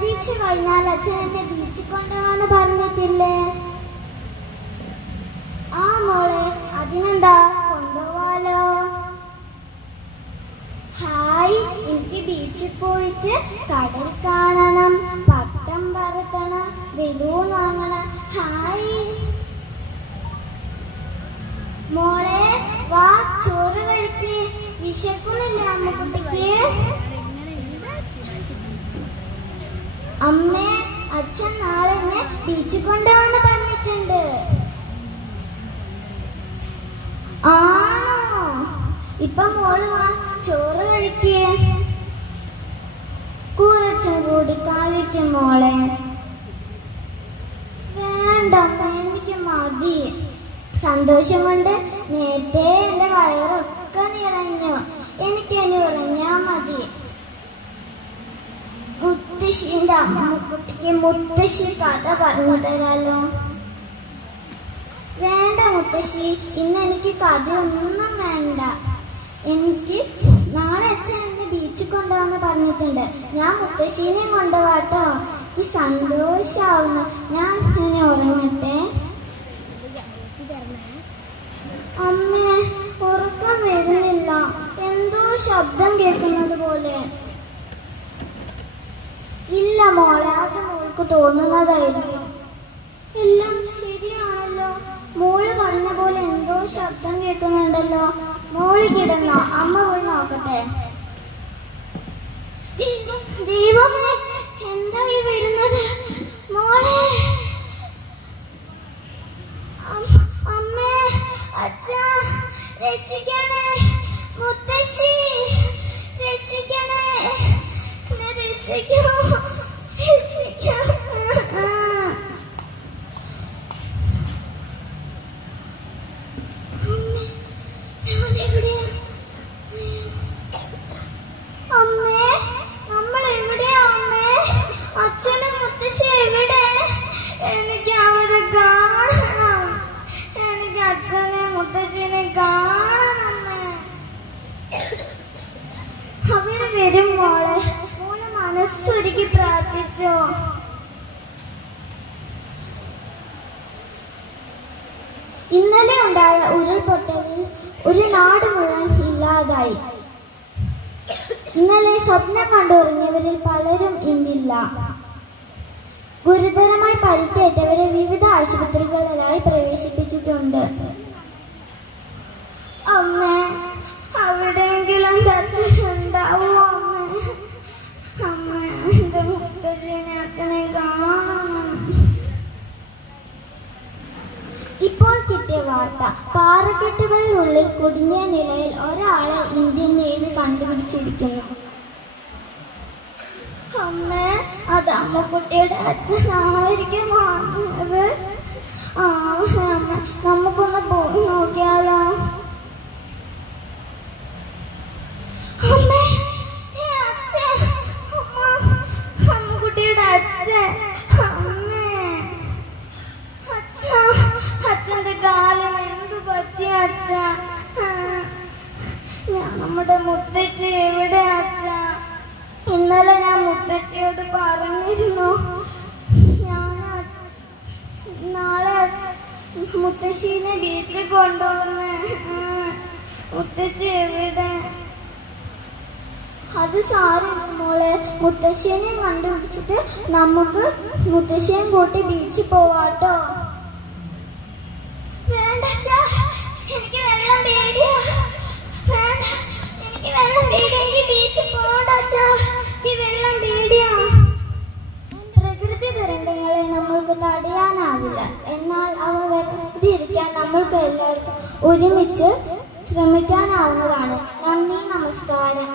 പരീക്ഷ കഴിഞ്ഞാൽ അച്ഛൻ എന്നെ ബീച്ചിൽ കൊണ്ടുപോകാന്ന് പറഞ്ഞിട്ടില്ലേ? ആ മോളെ, അതിനെന്താ, കൊണ്ടുപോവാലോ. ഹായ്, എനിക്ക് ബീച്ചിൽ പോയിട്ട് കടൽ കാണണം, പട്ടം പറത്തണം, ബലൂൺ വാങ്ങണം. ഹായ് മോളെ, വാ ചോറ് കഴിക്ക്. വിശക്കുന്നില്ല അമ്മക്കുട്ടിക്ക്? അമ്മേ, അച്ഛൻ നാളെ എന്നെ ബീച്ചിൽ കൊണ്ടുപോകാന്ന് പറഞ്ഞിട്ടുണ്ട്. ആണോ? ഇപ്പൊ മോള് വാ ചോറ് കഴിക്കേ. കുറച്ചും കൂടി കഴിക്കും മോളെ. വേണ്ട അമ്മ, എനിക്ക് മതി. സന്തോഷം കൊണ്ട് നേരത്തെ എൻ്റെ വയറൊക്കെ നിറഞ്ഞു. എനിക്കിനി ഉറങ്ങാ മതി. മുത്തശ്ശിന്റെ അമ്മക്കുട്ടിക്ക് മുത്തശ്ശി കഥ പറഞ്ഞു തരാലോ? വേണ്ട മുത്തശ്ശി, ഇന്ന് എനിക്ക് കഥയൊന്നും വേണ്ട. എനിക്ക് നാളെ അച്ഛൻ എന്നെ ബീച്ചിൽ കൊണ്ടുപോകാന്ന് പറഞ്ഞിട്ടുണ്ട്. ഞാൻ മുത്തശ്ശീനെയും കൊണ്ടുപോവാട്ടോ. എനിക്ക് സന്തോഷാവുന്നു. ഞാൻ ഇങ്ങനെ ഉറങ്ങട്ടെ. അമ്മേ, ഉറക്കം വരുന്നില്ല. എന്തോ ശബ്ദം കേൾക്കുന്നത് പോലെ. ഇല്ല മോളെ, അത് മോൾക്ക് തോന്നുന്നതായിരിക്കും. എല്ലാം ശരിയാണല്ലോ. മോള് പറഞ്ഞ പോലെ എന്തോ ശബ്ദം കേൾക്കുന്നുണ്ടല്ലോ. മോള് കിടന്നോ? അമ്മ പോയി നോക്കട്ടെ. ദൈവമേ, എന്തായി വരുന്നത്? മോളെ, അമ്മേ, അച്ഛാ, രക്ഷിക്കണേ. മുത്തശ്ശി, രക്ഷിക്കണേ. രക്ഷിക്കൂ, രക്ഷിക്കൂ. അമ്മേ, നമ്മൾ എവിടെയാ അമ്മേ? അച്ഛനും മുത്തശ്ശി എവിടെ? എനിക്ക് അവരെ കാണണം. എനിക്ക് അച്ഛനെ മുത്തശ്ശിനെ കാണണമേ. അവര് വരും മോളെ. മോളെ മനസ്സൊരുക്കി പ്രാർത്ഥിച്ചോ. ഇന്നലെ ഉണ്ടായ ഉരുൾപൊട്ടലിൽ ഒരു നാട് മുഴുവൻ ഇല്ലാതായി. ഇന്നലെ സ്വപ്നം കണ്ടുറങ്ങിയവരിൽ പലരും ഇന്നില്ല. ഗുരുതരമായി പരിക്കേറ്റവരെ വിവിധ ആശുപത്രികളിലായി പ്രവേശിപ്പിച്ചിട്ടുണ്ട്. അമ്മേ, അവിടെയെങ്കിലും ഉണ്ടാവോ അമ്മേ? അമ്മേ, എന്റെ മുത്തച്ഛനെ അച്ഛനെ കാണണം. ഇപ്പോൾ കിട്ടിയ വാർത്ത, പാറക്കെട്ടുകളിനുള്ളിൽ കുടുങ്ങിയ നിലയിൽ ഒരാളെ ഇന്ത്യൻ നേവി കണ്ടുപിടിച്ചിരിക്കുന്നു. അമ്മേ, അത് അമ്മക്കുട്ടിയുടെ അച്ഛനായിരിക്കും വന്നത്. അമ്മ, നമുക്കൊന്ന് പോയി നോക്കിയാലോ? അമ്മേ, അച്ഛൻ, അമ്മക്കുട്ടിയുടെ അച്ഛൻ. അമ്മേ, അച്ഛാ, അച്ഛന്റെ കാലിന് എന്തു പറ്റിയ അച്ഛാ? നമ്മുടെ മുത്തശ്ശി എവിടെ അച്ഛാ? ഇന്നലെ ഞാൻ മുത്തശ്ശിയോട് പറഞ്ഞിരുന്നു, നാളെ മുത്തശ്ശീനെ ബീച്ചിൽ കൊണ്ടുപോകുന്നു. മുത്തശ്ശി എവിടെ? അത് സാരമില്ല മോളെ, മുത്തശ്ശീനെ കണ്ടുപിടിച്ചിട്ട് നമുക്ക് മുത്തശ്ശിയും കൂട്ടി ബീച്ചിൽ പോവാട്ടോ. വേണ്ട അച്ഛാ, എനിക്ക് വെള്ളം പേടിയാ. വേണ്ട, എനിക്ക് വെള്ളം പേടിയാ. എനിക്ക് ബീച്ചിൽ പോകണ്ട അച്ഛാ, എനിക്ക് വെള്ളം പേടിയാ. പ്രകൃതി ദുരന്തങ്ങളെ നമ്മൾക്ക് തടയാനാവില്ല. എന്നാൽ അവ വെറുതെ ഇരിക്കാൻ നമ്മൾക്ക് എല്ലാവർക്കും ഒരുമിച്ച് ശ്രമിക്കാനാവുന്നതാണ്. നന്ദി, നമസ്കാരം.